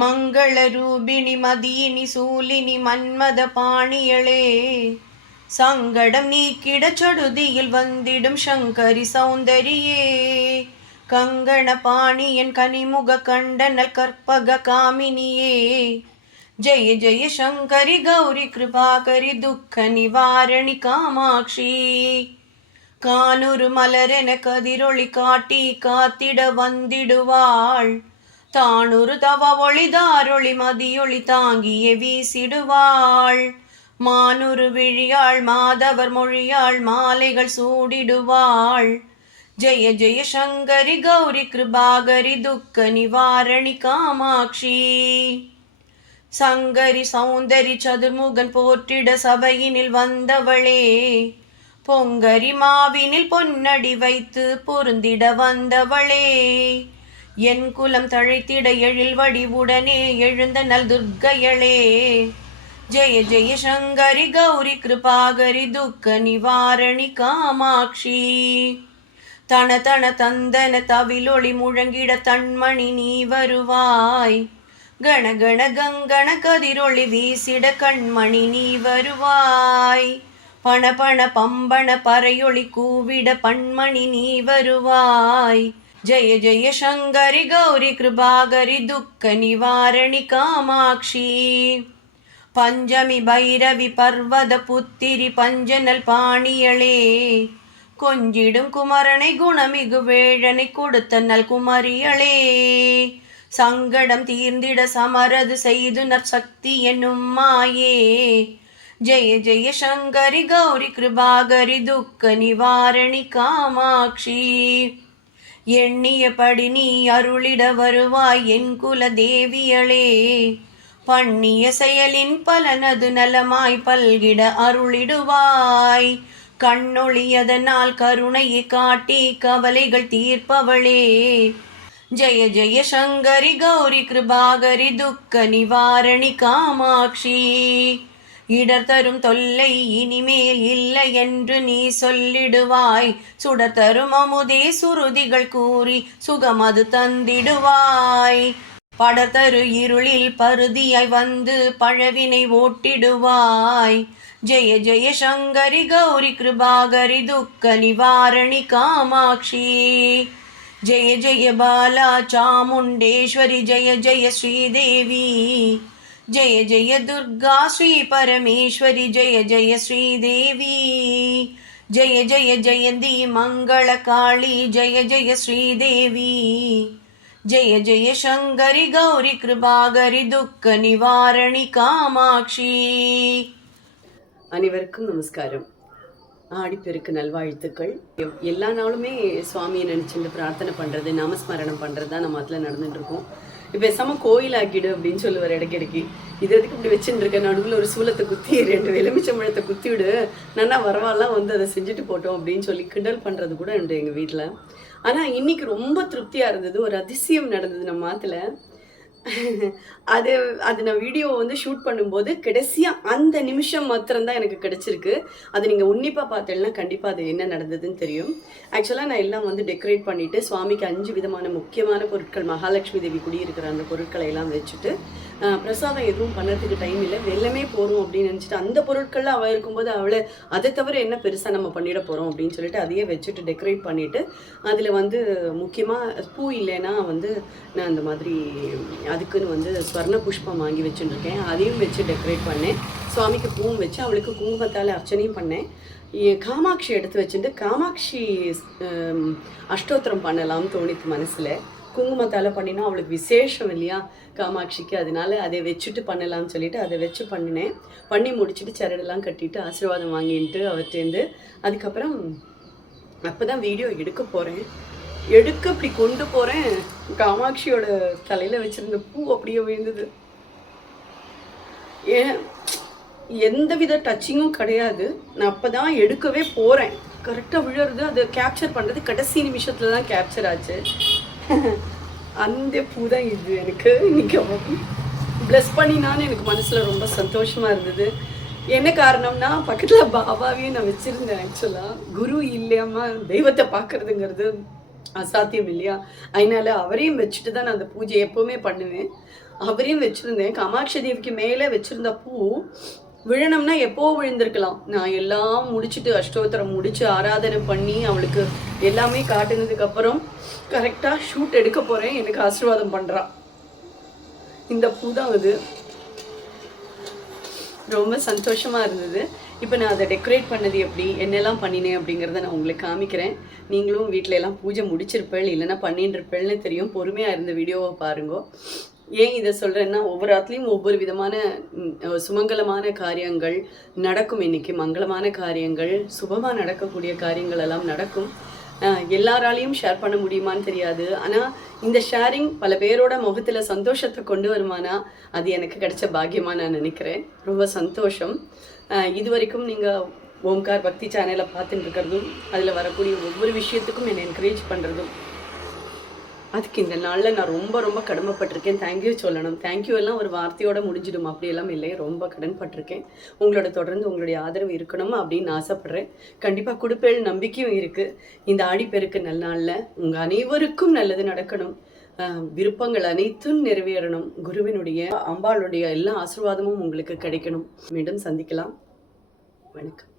மங்களரூபிணி மதியினி சூலினி மன்மத பாணியளே. சங்கடம் நீக்கிட சடுதியில் வந்திடும் சங்கரி சௌந்தரியே. கங்கண பாணியன் கனிமுக கண்டனல் கற்பக காமினியே. ஜெய ஜெய சங்கரி கௌரி கிருபாகரி துக்க நிவாரணி காமாட்சி. கானுரு மலரென கதிரொளி காட்டி காத்திட வந்திடுவாள். தானொரு தவ ஒளிதாரொளி மதியொளி தாங்கிய வீசிடுவாள். மானொரு விழியாள் மாதவர் மொழியாள் மாலைகள் சூடிடுவாள். ஜெய ஜெய சங்கரி கௌரி கிருபாகரி துக்க நிவாரணி காமாட்சி. சங்கரி சௌந்தரி சதுர்முகன் போற்றிட சபையினில் வந்தவளே. பொங்கரி மாவினில் பொன்னடி வைத்து பொருந்திட வந்தவளே. என் குலம் தழைத்திட எழில் வடிவுடனே எழுந்த நல் துர்க்கையளே. ஜெய ஜெய சங்கரி கௌரி கிருபாகரி துக்க நிவாரணி காமாட்சி. தன தன தந்தன தவிலொளி முழங்கிட தன்மணி நீ வருவாய். கண கண கங்கண கதிரொளி வீசிட கண்மணி நீ வருவாய். பண பண பம்பன பறையொளி கூவிட பண்மணி நீ வருவாய். ஜெய ஜெய சங்கரி கௌரி கிருபாகரி துக்க நிவாரணி காமாட்சி பஞ்சமி பைரவி பர்வத புத்திரி பஞ்சனல் பாணியளே கொஞ்சிடும் குமரனை குணமிகு வேழனை கொடுத்த நல் குமரியளே। சங்கடம் தீர்ந்திட சமரது செய்து நற்சக்தி என்னும் மாயே। ஜெய ஜெய சங்கரி கௌரி கிருபாகரி துக்க நிவாரணி காமாட்சி। எண்ணியபடி நீ அருளிட வருவாய் என் குல தேவியளே பண்ணிய செயலின் பலனது நலமாய் பல்கிட அருளிடுவாய். கண்ணொளியதனால் கருணையை காட்டி கவலைகள் தீர்ப்பவளே. ஜெய ஜெய சங்கரி கௌரி கிருபாகரி துக்க நிவாரணி காமாட்சி. இடர் தரும் தொல்லை இனிமேல் இல்லை என்று நீ சொல்லிடுவாய். சுடர் தரும் அமுதே சுருதிகள் கூறி சுகமது தந்திடுவாய். படத்தரு இருளில் பருதியாய் வந்து பழவினை ஓட்டிடுவாய். ஜெய ஜெய சங்கரி கௌரி கிருபாகரி துக்க நிவாரணி காமாட்சி. ஜெய ஜெய பாலா சாமுண்டேஸ்வரி ஜெய ஜெய ஸ்ரீதேவி. ஜெய ஜெய துர்கா ஸ்ரீ பரமேஸ்வரி ஜெய ஜெய ஸ்ரீதேவி ஜெய ஜெய ஜெயந்தி மங்கள காளி ஜெய ஜெய ஸ்ரீதேவி ஜெய ஜெய சங்கரி கௌரி கிருபாகரி துக்க நிவாரணி காமாட்சி. அனைவருக்கும் நமஸ்காரம். ஆடிப்பெருக்கு நல்வாழ்த்துக்கள். எல்லா நாளுமே சுவாமியை நினச்சிட்டு பிரார்த்தனை பண்ணுறது நாமஸ்மரணம் பண்ணுறது தான் நம்ம அதில் நடந்துட்டு இருக்கோம். பேசாமல் பேசாம கோயில் ஆக்கிடு அப்படின்னு சொல்லுவார் இடைக்கிடைக்கு. இது எதுக்கு இப்படி வச்சுட்டு இருக்க நடுவில் ஒரு சூலத்தை குத்தி ரெண்டு எலுமிச்சம்பழத்தை குத்தி விடு. நன்னா வரவாலாம் வந்து அதை செஞ்சுட்டு போட்டோம் அப்படின்னு சொல்லி கிண்டல் பண்ணுறது கூட உண்டு எங்கள் வீட்டில் ஆனால் இன்னைக்கு ரொம்ப திருப்தியாக இருந்தது. ஒரு அதிசயம் நடந்தது நம்ம மாத்துல அது அது நான் வீடியோ வந்து ஷூட் பண்ணும்போது கடைசியாக அந்த நிமிஷம் மாத்திரம்தான் எனக்கு கிடச்சிருக்கு. அது நீங்கள் உன்னிப்பாக பார்த்தேன்னா கண்டிப்பாக அது என்ன நடந்ததுன்னு தெரியும். ஆக்சுவலாக நான் எல்லாம் வந்து டெக்கரேட் பண்ணிவிட்டு சுவாமிக்கு அஞ்சு விதமான முக்கியமான பொருட்கள் மகாலட்சுமி தேவி குடியிருக்கிற அந்த பொருட்களை எல்லாம் வச்சுட்டு பிரசாதம் எதுவும் பண்ணுறதுக்கு டைம் இல்லை. வெள்ளமே போகிறோம் அப்படின்னு நினச்சிட்டு அந்த பொருட்கள்லாம் அவள் இருக்கும்போது அவளை அதை தவிர என்ன பெருசாக நம்ம பண்ணிட போகிறோம் அப்படின்னு சொல்லிட்டு அதையே வச்சுட்டு டெக்கரேட் பண்ணிவிட்டு அதில் வந்து முக்கியமாக பூ இல்லைன்னா வந்து நான் அந்த மாதிரி அதுக்குன்னு வந்து ஸ்வர்ண புஷ்பம் வாங்கி வச்சுருக்கேன். அதையும் வச்சு டெக்கரேட் பண்ணேன். சுவாமிக்கு பூவும் வச்சு அவளுக்கு குங்குமத்தால் அர்ச்சனையும் பண்ணேன். காமாட்சி எடுத்து வச்சுட்டு காமாட்சி அஷ்டோத்திரம் பண்ணலாம்னு தோணித்து மனசில். குங்குமத்தால் பண்ணினா அவளுக்கு விசேஷம் இல்லையா காமாட்சிக்கு. அதனால அதை வச்சுட்டு பண்ணலாம்னு சொல்லிட்டு அதை வச்சு பண்ணினேன். பண்ணி முடிச்சுட்டு சரடெல்லாம் கட்டிட்டு ஆசீர்வாதம் வாங்கிட்டு அவர்கிட்டேருந்து அதுக்கப்புறம் அப்போ தான் வீடியோ எடுக்க போகிறேன் எடுக்க அப்படி கொண்டு போகிறேன் காமாட்சியோட தலையில் வச்சிருந்த பூ அப்படியே விழுந்தது. ஏன்? எந்த வித டச்சிங்கும் கிடையாது. நான் அப்போ தான் எடுக்கவே போகிறேன் கரெக்டாக விழுறது அதை கேப்சர் பண்ணுறது கடைசி நிமிஷத்தில் தான் கேப்சர் ஆச்சு. அந்த பூ தான் இது எனக்கு. இன்னைக்கு ப்ளஸ் பண்ணினான்னு எனக்கு மனசில் ரொம்ப சந்தோஷமாக இருந்தது. என்ன காரணம்னா பக்கத்தில் பாபாவையும் நான் வச்சுருந்தேன் ஆக்சுவலாக குரு இல்லையாம தெய்வத்தை பார்க்குறதுங்கிறது அசாத்தியம் இல்லையா அதனால அவரையும் வச்சுட்டு தான் நான் அந்த பூஜை எப்போவுமே பண்ணுவேன். அவரையும் வச்சிருந்தேன். காமாட்சி தேவிக்கு மேலே வச்சிருந்த பூ விழணும்னா எப்போ விழுந்திருக்கலாம்? நான் எல்லாம் முடிச்சுட்டு அஷ்டோத்திரம் முடிச்சு ஆராதனை பண்ணி அவளுக்கு எல்லாமே காட்டினதுக்கு அப்புறம் கரெக்டாக ஷூட் எடுக்க போறேன். எனக்கு ஆசீர்வாதம் பண்றா. இந்த பூ தான் அது. ரொம்ப சந்தோஷமா இருந்தது. இப்போ நான் அதை டெக்கரேட் பண்ணது எப்படி? என்னெல்லாம் பண்ணினேன் அப்படிங்கிறத நான் உங்களுக்கு காமிக்கிறேன். நீங்களும் வீட்டில எல்லாம் பூஜை முடிச்சிருப்பேள் இல்லைன்னா பண்ணிட்டு இருப்பேள்னு தெரியும். பொறுமையாக இருந்த வீடியோவை பாருங்க. ஏன் இதை சொல்கிறேன்னா ஒவ்வொரு ஆத்துலேயும் ஒவ்வொரு விதமான சுமங்கலமான காரியங்கள் நடக்கும். இன்னைக்கு மங்களமான காரியங்கள் சுபமாக நடக்கக்கூடிய காரியங்கள் எல்லாம் நடக்கும். எல்லாராலையும் ஷேர் பண்ண முடியுமான்னு தெரியாது. ஆனால் இந்த ஷேரிங் பல பேரோட முகத்தில் சந்தோஷத்தை கொண்டு வருமானா அது எனக்கு கிடைச்ச பாக்கியமாக நான் நினைக்கிறேன். ரொம்ப சந்தோஷம். இது வரைக்கும் நீங்கள் ஓம்கார் பக்தி சேனலை பார்த்துட்டு இருக்கிறதும் அதில் வரக்கூடிய ஒவ்வொரு விஷயத்துக்கும் என்னை என்கரேஜ் பண்ணுறதும் அதுக்கு இந்த நாளில் நான் ரொம்ப ரொம்ப கடமைப்பட்டிருக்கேன். தேங்க்யூ சொல்லணும். தேங்க்யூ எல்லாம் ஒரு வார்த்தையோட முடிஞ்சிடும். அப்படியெல்லாம் இல்லை. ரொம்ப கடன்பட்டிருக்கேன் உங்களோட தொடர்ந்து உங்களுடைய ஆதரவு இருக்கணும் அப்படின்னு ஆசைப்பட்றேன். கண்டிப்பாக கொடுப்பேள் நம்பிக்கையும் இருக்குது இந்த ஆடிப்பெருக்கு நல்ல நாளில் உங்கள் அனைவருக்கும் நல்லது நடக்கணும். விருப்பங்கள் அனைத்தும் நிறைவேறணும். குருவினுடைய அம்பாளுடைய எல்லா ஆசிர்வாதமும் உங்களுக்கு கிடைக்கணும். மீண்டும் சந்திக்கலாம். வணக்கம்.